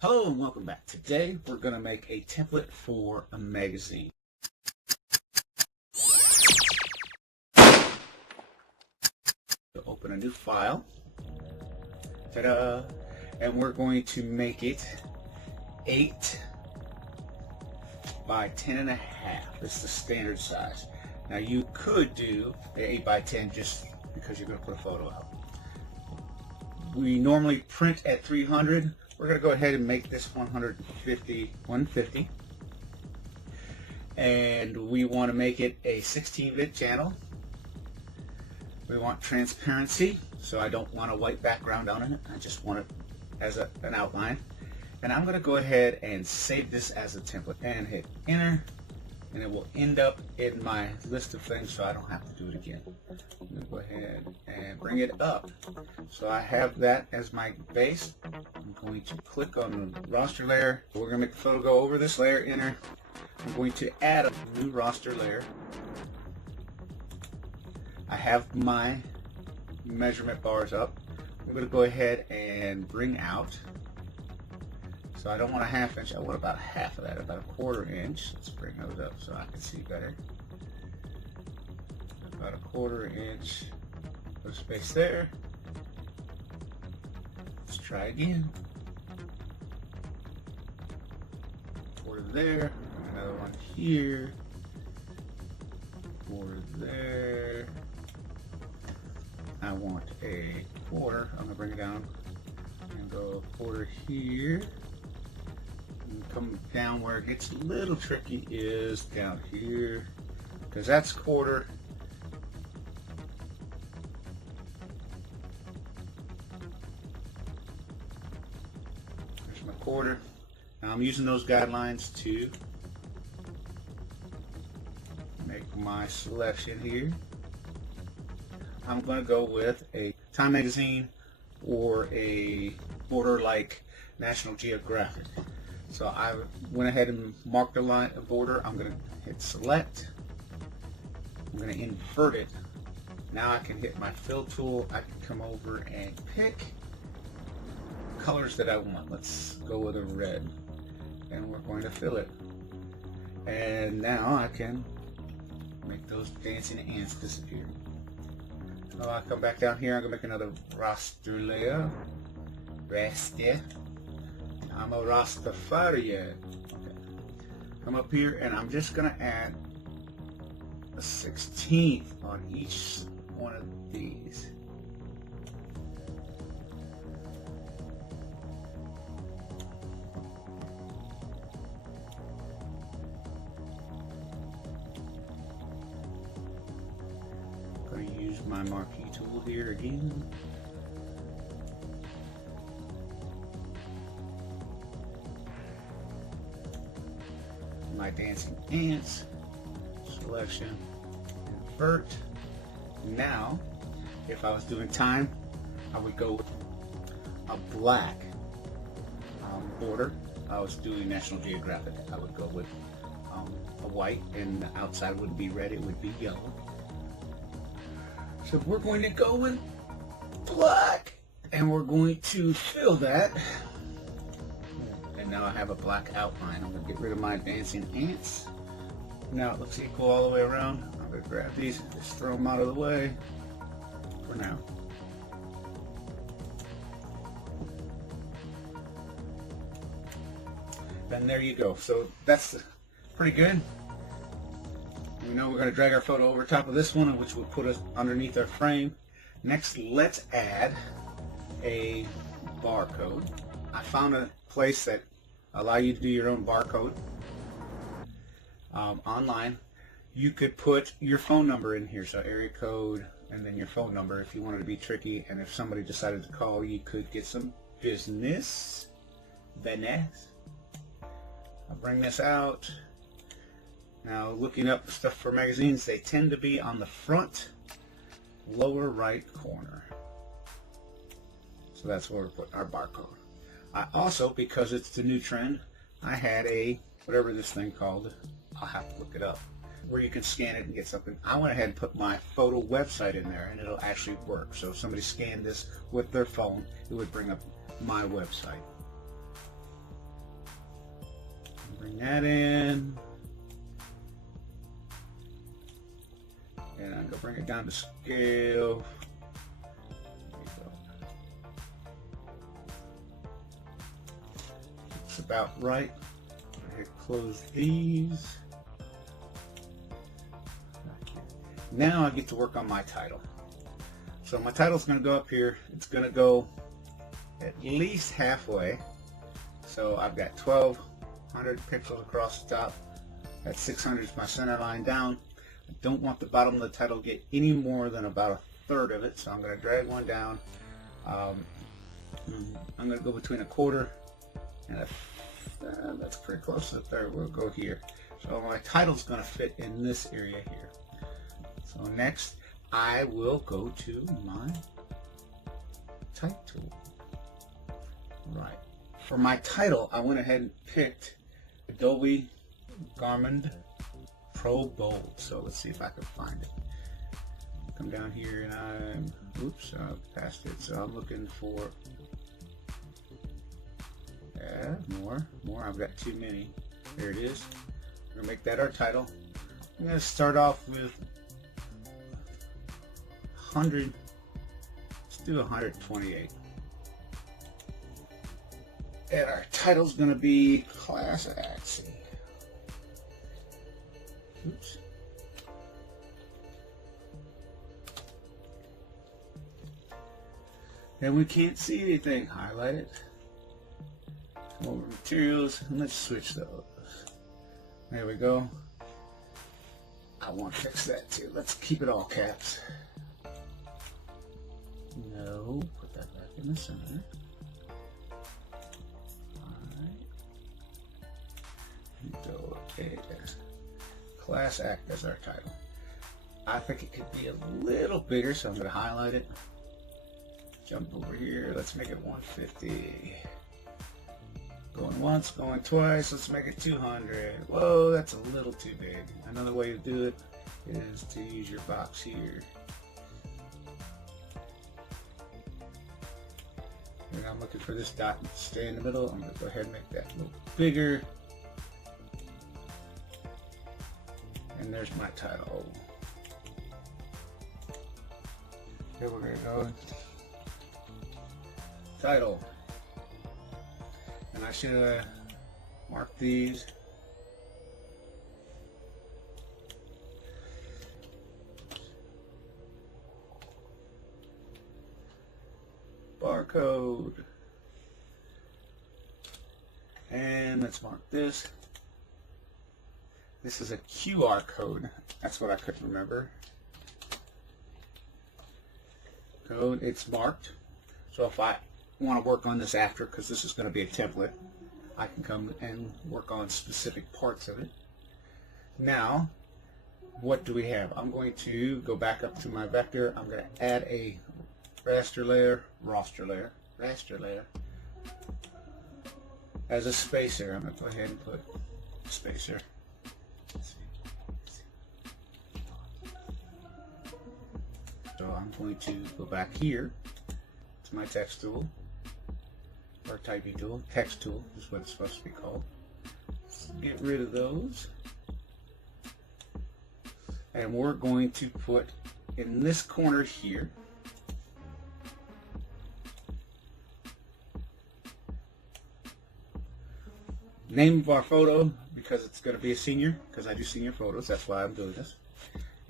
Hello and welcome back. Today we're going to make a template for a magazine. Open a new file. Ta-da! And we're going to make it 8 by 10.5. It's the standard size. Now you could do 8 by 10 just because you're going to put a photo out. We normally print at 300. We're going to go ahead and make this 150. And we want to make it a 16-bit channel. We want transparency, so I don't want a white background on it. I just want it as an outline. And I'm going to go ahead and save this as a template and hit enter, and it will end up in my list of things so I don't have to do it again. I'm going to go ahead and bring it up. So I have that as my base. I'm going to click on the roster layer. We're going to make the photo go over this layer, enter. I'm going to add a new roster layer. I have my measurement bars up. I'm going to go ahead and bring out. So I don't want a 1/2 inch, I want about half of that, about a 1/4 inch. Let's bring those up so I can see better. About a 1/4 inch. Put a space there. Let's try again. 1/4 there. Another one here. 1/4 there. I want a 1/4. I'm going to bring it down and go 1/4 here. And come down where it gets a little tricky is down here, because that's 1/4. There's my 1/4. Now I'm using those guidelines to make my selection here. I'm going to go with a Time magazine or a border like National Geographic. So I went ahead and marked the line, the border. I'm going to hit select. I'm going to invert it. Now I can hit my fill tool. I can come over and pick colors that I want. Let's go with a red, and we're going to fill it. And now I can make those dancing ants disappear. So I come back down here. I'm going to make another roster layer. Raster. I'm a Rastafarian. Okay. Come up here and I'm just going to add a 16th on each one of these. I'm going to use my marquee tool here again. My dancing ants selection, invert. Now if I was doing time, I would go with a black border. I was doing National Geographic, I would go with a white, and the outside wouldn't be red, it would be yellow. So we're going to go with black, and we're going to fill that. Now I have a black outline. I'm going to get rid of my dancing ants. Now it looks equal all the way around. I'm going to grab these and just throw them out of the way for now. And there you go. So that's pretty good. We know we're going to drag our photo over top of this one, which will put us underneath our frame. Next, let's add a barcode. I found a place that allow you to do your own barcode online. You could put your phone number in here, so area code and then your phone number if you wanted to be tricky, and if somebody decided to call, you could get some business. I'll bring this out. Now looking up stuff for magazines, they tend to be on the front lower right corner. So that's where we put our barcode. I also, because it's the new trend, I had a, whatever this thing called, I'll have to look it up, where you can scan it and get something. I went ahead and put my photo website in there, and it'll actually work. So if somebody scanned this with their phone, it would bring up my website. that in. And I'm going to bring it down to scale. It's about right. Go ahead, close these. Now I get to work on my title. So my title's going to go up here. It's going to go at least halfway. So I've got 1200 pixels across the top. That 600 is my center line down. I don't want the bottom of the title to get any more than about a third of it, so I'm going to drag one down. I'm going to go between a quarter and that's pretty close to a third. We'll go here. So my title's going to fit in this area here. So next, I will go to my type tool. Right. For my title, I went ahead and picked Adobe Garmin Pro Bold. So let's see if I can find it. Come down here and I passed it. So I'm looking for more. I've got too many. There it is. We're gonna make that our title. I'm gonna start off with 100. Let's do 128. And our title's gonna be Class Action. Oops. And we can't see anything. Highlight it. Come over to materials and let's switch those. There we go. I want to fix that too. Let's keep it all caps. No, put that back in the center. Alright. Go okay. Class Act as our title. I think it could be a little bigger, so I'm going to highlight it. Jump over here. Let's make it 150. Going once, going twice. Let's make it 200. Whoa, that's a little too big. Another way to do it is to use your box here. And I'm looking for this dot to stay in the middle. I'm going to go ahead and make that a little bigger. And there's my title. Here we're going to go. Title. And I should mark these. Barcode. And let's mark this. This is a QR code. That's what I couldn't remember. Code, it's marked. So if I want to work on this after, because this is going to be a template, I can come and work on specific parts of it. Now, what do we have? I'm going to go back up to my vector. I'm going to add a raster layer as a spacer. I'm going to go ahead and put spacer. So I'm going to go back here to my text tool, or typing tool. Text tool is what it's supposed to be called. Let's get rid of those. And we're going to put in this corner here, name of our photo, because it's going to be a senior, because I do senior photos, that's why I'm doing this.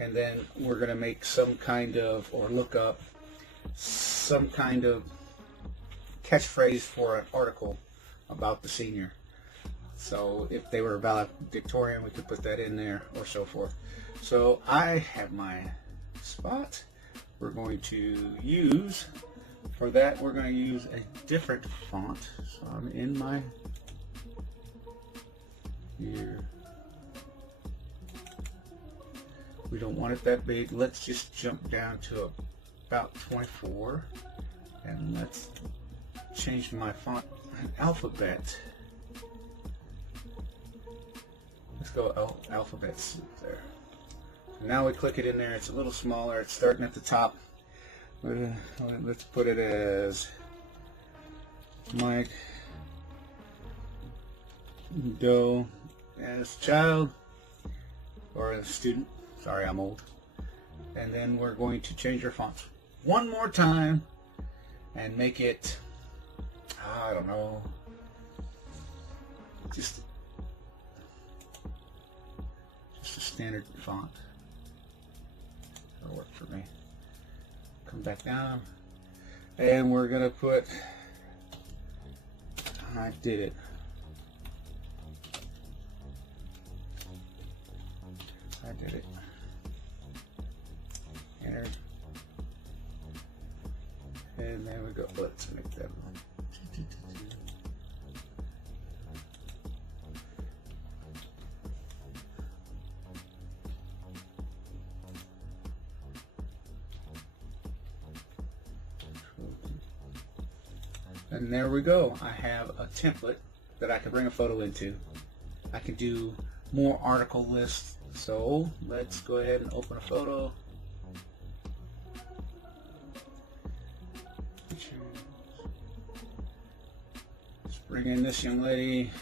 And then we're going to make some kind of, or look up some kind of catchphrase for an article about the senior. So if they were valedictorian, we could put that in there, or so forth. So I have my spot. We're going to use, for that, we're going to use a different font. So I'm in my, here. We don't want it that big. Let's just jump down to about 24, and let's change my font alphabet. Let's go alphabets there. Now we click it in there. It's a little smaller. It's starting at the top. Let's put it as Mike Doe as a child or as a student. Sorry, I'm old. And then we're going to change our fonts one more time and make it, I don't know, just a standard font. That'll work for me. Come back down, and we're gonna put, I did it. Enter. And there we go. Let's make that one. And there we go. I have a template that I can bring a photo into. I can do more article lists. So let's go ahead and open a photo. Let's bring in this young lady.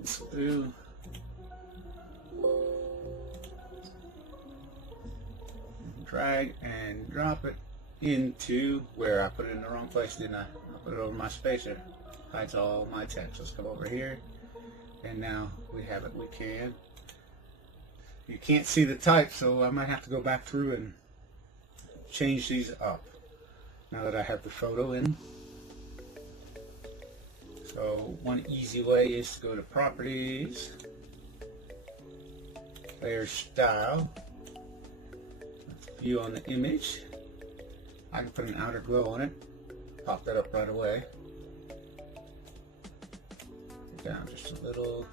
This will do. Drag and drop it into where I put it in the wrong place, didn't I? I put it over my spacer. Hides all my text. Let's come over here, and now we have it. You can't see the type, so I might have to go back through and change these up now that I have the photo in. So one easy way is to go to Properties, Layer Style, View on the image. I can put an outer glow on it, pop that up right away. Down just a little,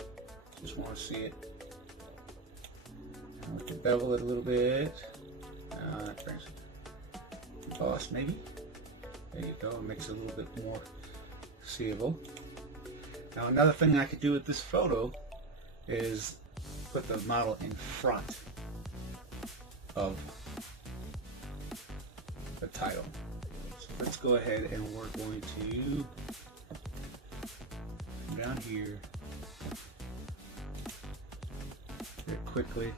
just want to see it. I want to bevel it a little bit. That brings it. Emboss maybe. There you go, it makes it a little bit more seeable. Now another thing I could do with this photo is put the model in front of the title. So let's go ahead and we're going to come down here very quickly.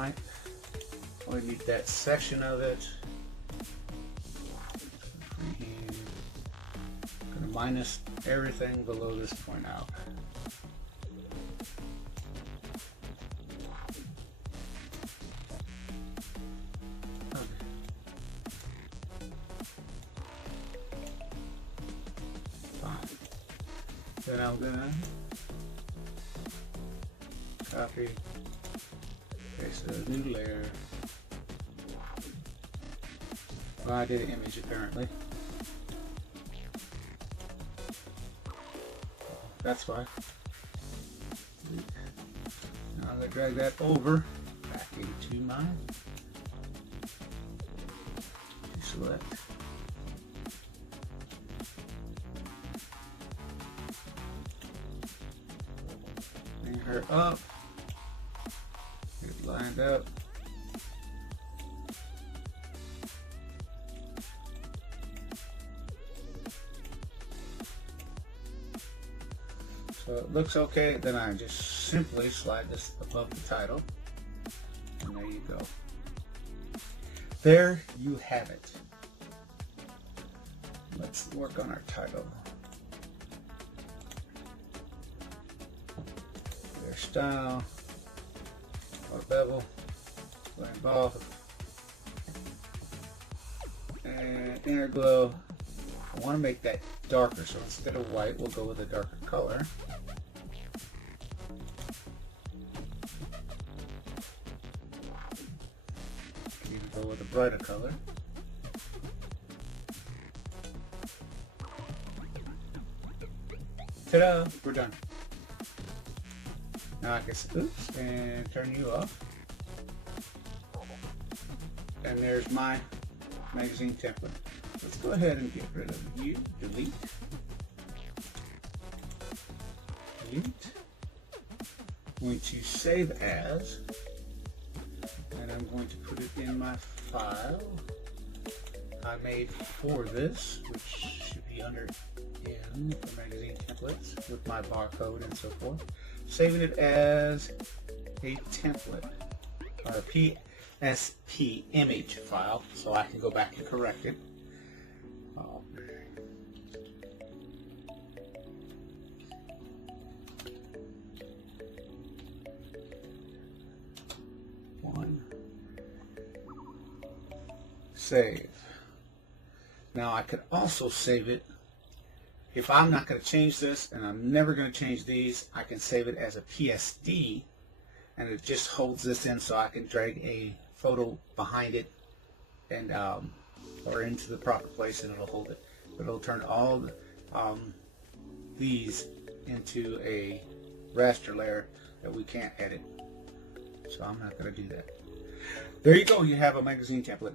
I only need that section of it. Gonna minus everything below this point out. Okay. Fine. Then I'm gonna copy. Paste a new layer. Well, I did an image apparently. That's why. Now I'm going to drag that over back into my select. Bring her up. Get it lined up. So it looks okay, then I just simply slide this above the title, and there you go. There you have it. Let's work on our title. Their style, or bevel, emboss, and inner glow. I want to make that darker, so instead of white, we'll go with a darker color. Go with a brighter color. Ta-da! We're done. Now I can oops and turn you off. And there's my magazine template. Let's go ahead and get rid of you. Delete. Delete. I'm going to save as, and I'm going to put it in my file I made for this, which should be under in the magazine templates with my barcode and so forth. Saving it as a template or a PSP image file so I can go back and correct it. Save. Now I could also save it if I'm not going to change this, and I'm never going to change these. I can save it as a PSD, and it just holds this in, so I can drag a photo behind it and or into the proper place, and it'll hold it. But it'll turn all these into a raster layer that we can't edit. So I'm not going to do that. There you go. You have a magazine template.